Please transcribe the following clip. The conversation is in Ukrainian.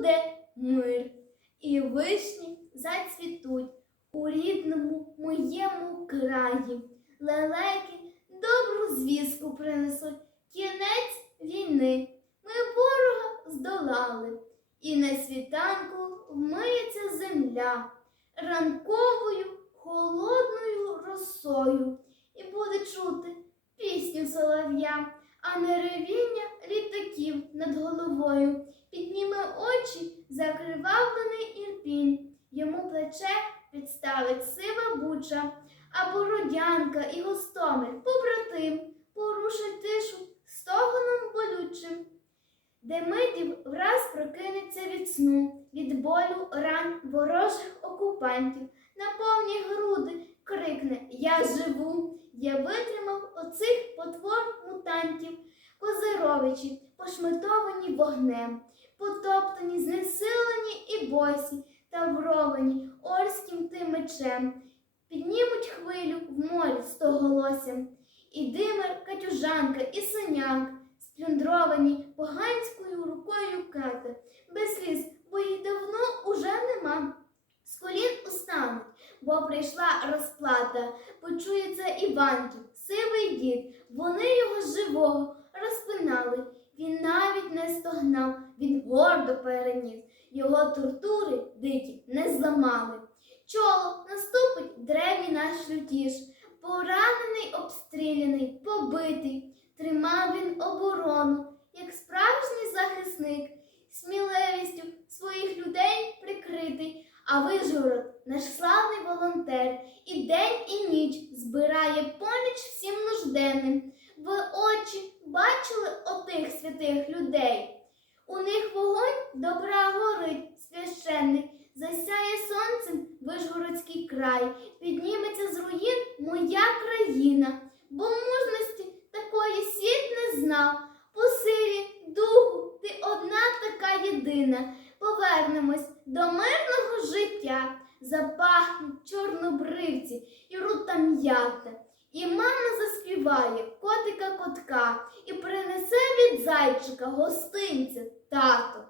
буде мир, і вишні зацвітуть у рідному моєму краї. Лелеки добру звістку принесуть, кінець війни. Ми ворога здолали, і на світанку вмиється земля ранковою холодною росою, і буде чути пісню солов'я, а не ревіння літаків над головою. Підніме очі закривавлений ірпінь, йому плече підставить сива буча, а бородянка і гостомель. Побратим порушить тишу стогоном болючим. Демидів враз прокинеться від сну, від болю ран ворожих окупантів, наповні груди, крикне Я живу! Я витримав оцих потвор мутантів, козировичі, пошматовані вогнем, потоптані, знесилені і босі, тавровані орським тим мечем, піднімуть хвилю в морі стоголоссям, і димер, катюжанка, і синяк, сплюндровані поганською рукою кати, без сліз, бо їх давно уже нема. З колін устануть, бо прийшла розплата, почується Іванків, сивий дід, вони його живого навіть не стогнав, він гордо переніс, його тортури дикі не зламали. Чоло наступить древній наш лютіш, поранений, обстріляний, побитий, тримав він оборону, як справжній захисник, сміливістю своїх людей прикритий. А Вижгород, наш славний волонтер, і день, і ніч збирає поміч всім нужденним. Ви очі бачили отих святих людей? У них вогонь добра горить священний, засяє сонцем Вишгородський край, підніметься з руїн моя країна, бо мужності такої світ не знав. По силі, духу, ти одна така єдина. Повернемось до мирного життя, запахнуть чорнобривці і рута м'ята. І мама заспіває котика котка і від зайчика гостинця тато.